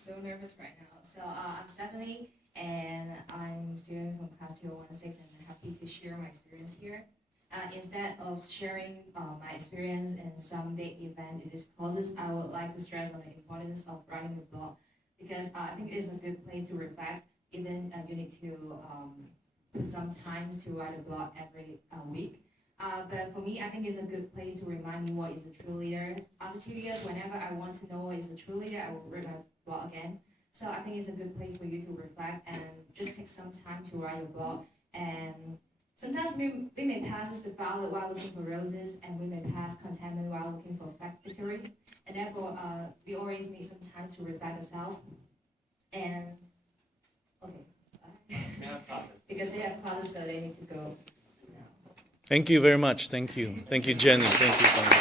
so nervous right now. So I'm Stephanie, and I'm a student from class 216, and I'm happy to share my experience here. Instead of sharing my experience in some big event in these courses, I would like to stress on the importance of writing a blog, because I think it is a good place to reflect. Even you need to put some time to write a blog every week. But for me, I think it's a good place to remind me what is a true leader. After 2 years, whenever I want to know what is a true leader, I will read my blog again. So I think it's a good place for you to reflect and just take some time to write your blog. And sometimes we may pass the violet while looking for roses, and we may pass contentment while looking for victory. And therefore, we always need some time to reflect ourselves. And, okay. Because they have classes, so they need to go. Thank you very much. Thank you. Thank you, Jenny. Thank you, Tony.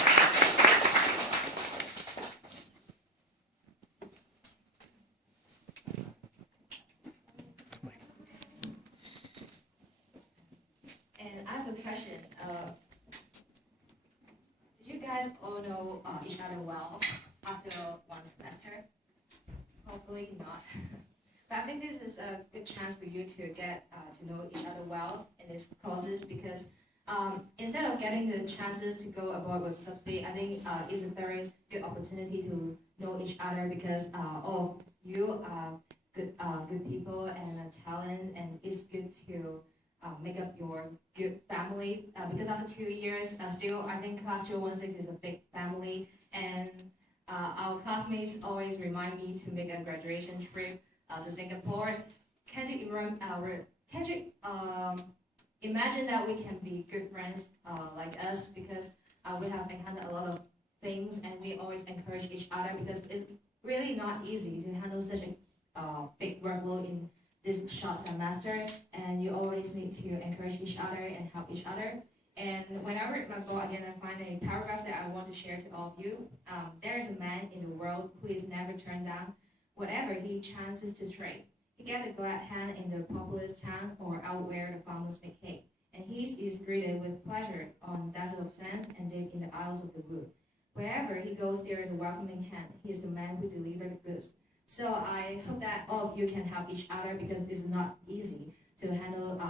And I have a question. Did you guys all know each other well after one semester? Hopefully not. But I think this is a good chance for you to get to know each other well in these courses, because instead of getting the chances to go abroad with subsidy, I think it's a very good opportunity to know each other, because all of you are good people and talent, and it's good to make up your good family. Because after 2 years, still I think class 216 is a big family, and our classmates always remind me to make a graduation trip to Singapore. Can't you imagine that we can be good friends like us, because we have encountered a lot of things, and we always encourage each other, because it's really not easy to handle such a big workload in this short semester, and you always need to encourage each other and help each other. And when I read my book again, I find a paragraph that I want to share to all of you. There is a man in the world who is never turned down whatever he chances to trade. He gets a glad hand in the populous town or out where the farmers make hay, and he is greeted with pleasure on desert of sands and deep in the isles of the wood. Wherever he goes, there is a welcoming hand. He is the man who delivers the goods. So I hope that all of you can help each other, because it's not easy to handle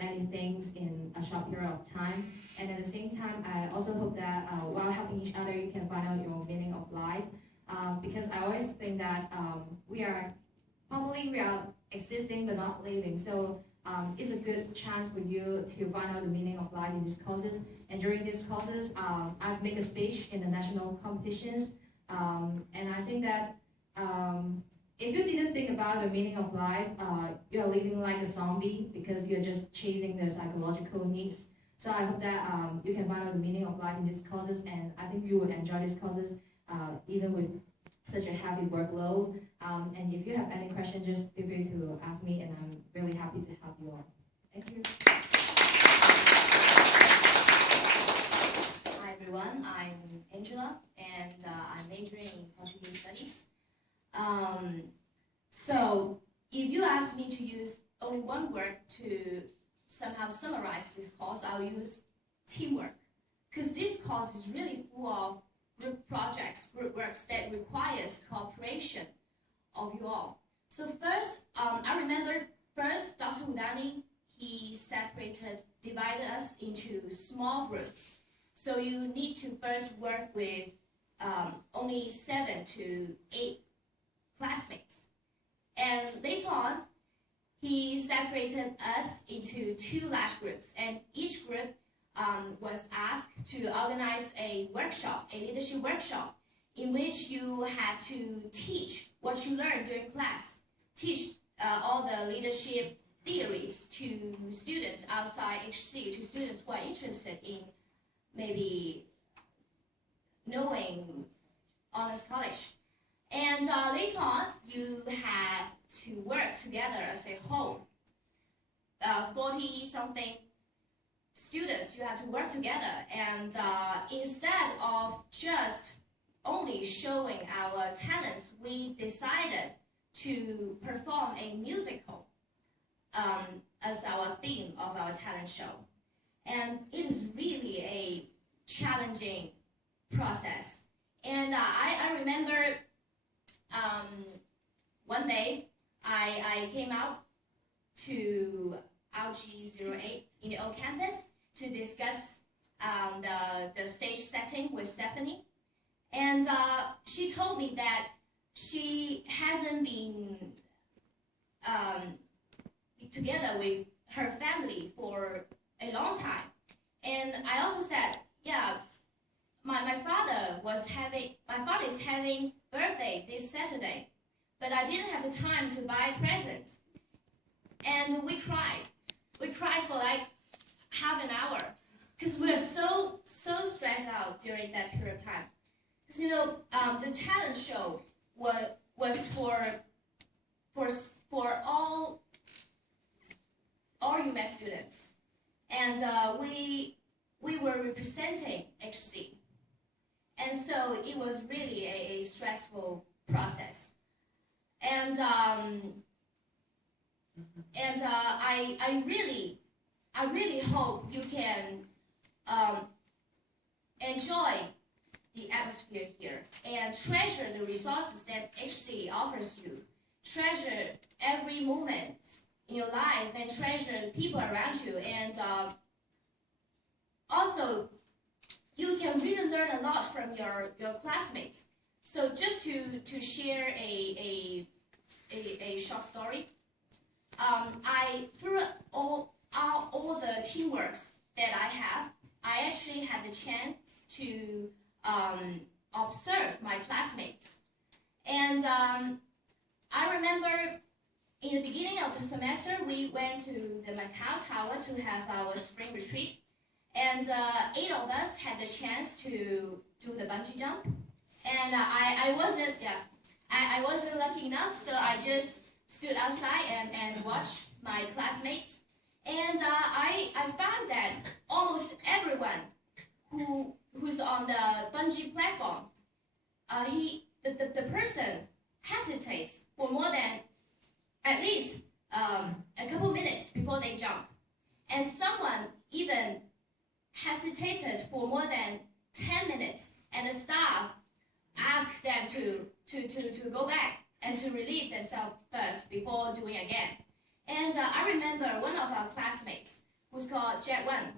many things in a short period of time. And at the same time, I also hope that while helping each other, you can find out your meaning of life. Because I always think that we are existing but not living. So it's a good chance for you to find out the meaning of life in these courses. And during these courses, I've made a speech in the national competitions. And I think that if you didn't think about the meaning of life, you're living like a zombie, because you're just chasing the psychological needs. So I hope that you can find out the meaning of life in these courses, and I think you will enjoy these courses even with such a heavy workload. And if you have any questions, just feel free to ask me, and I'm really happy to help you all. Thank you. Hi everyone, I'm Angela, and I'm majoring in Portuguese studies. So if you ask me to use only one word to somehow summarize this course, I'll use teamwork, because this course is really full of group projects, group works that requires cooperation of you all. So first, I remember first Dr. Udani, he divided us into small groups. So you need to first work with only 7 to 8 classmates. And later on, he separated us into 2 large groups, and each group was asked to organize a workshop, a leadership workshop, in which you had to teach what you learned during class, teach all the leadership theories to students outside HC, to students who are interested in maybe knowing honors college. And later on, you had to work together as a whole. 40-something students, you have to work together, and instead of just only showing our talents, we decided to perform a musical as our theme of our talent show. And it is really a challenging process. And I remember day, I came out to RG08 in the old campus to discuss the stage setting with Stephanie. And she told me that she hasn't been together with her family for a long time. And I also said, yeah, my father is having birthday this Saturday, but I didn't have the time to buy presents. And we cried. We cried for like half an hour because we were so stressed out during that period of time. Because the talent show was for all UMass students, and we were representing HC, and so it was really a stressful process. And I really hope you can enjoy the atmosphere here and treasure the resources that HC offers you. Treasure every moment in your life and treasure the people around you. And also, you can really learn a lot from your classmates. So just to share a short story, through all the teamworks that I have, I actually had the chance to observe my classmates. And I remember in the beginning of the semester, we went to the Macau Tower to have our spring retreat. And 8 of us had the chance to do the bungee jump. And I wasn't lucky enough, so I just stood outside and watched my classmates. And I found that almost everyone who's on the bungee platform, the person hesitates for more than at least a couple minutes before they jump. And someone even hesitated for more than 10 minutes, and the staff asked them to go back and to relieve themselves first before doing again. And I remember one of our classmates who's called Jack Wan.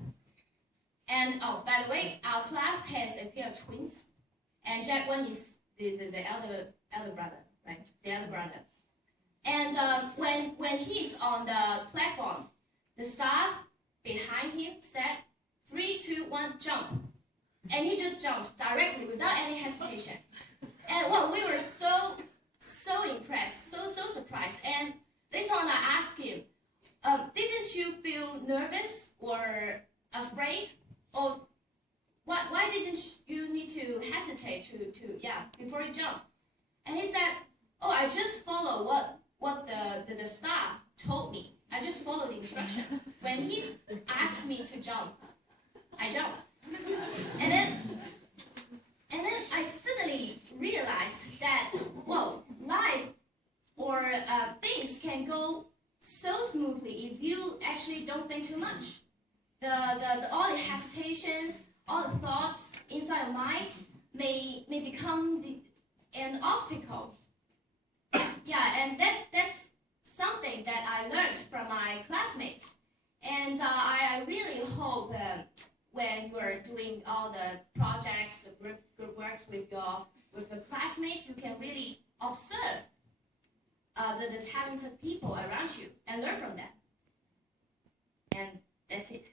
And oh, by the way, our class has a pair of twins, and Jack Wan is the elder brother, right? The elder brother. And when he's on the platform, the staff behind him said, 3, 2, 1, jump. And he just jumped directly without any hesitation. And well, we were so impressed, so surprised. And later on, I asked him, didn't you feel nervous or afraid? Or why didn't you need to hesitate before you jump? And he said, oh, I just follow what the staff told me. I just followed the instruction. When he asked me to jump, I jumped. And then I suddenly realized that, whoa, life or things can go so smoothly if you actually don't think too much. All the hesitations, all the thoughts inside your mind may become an obstacle. Yeah, and that's something that I learned from my classmates. And I really hope when you are doing all the projects, the group works with your classmates, you can really observe the talented people around you and learn from them. And that's it.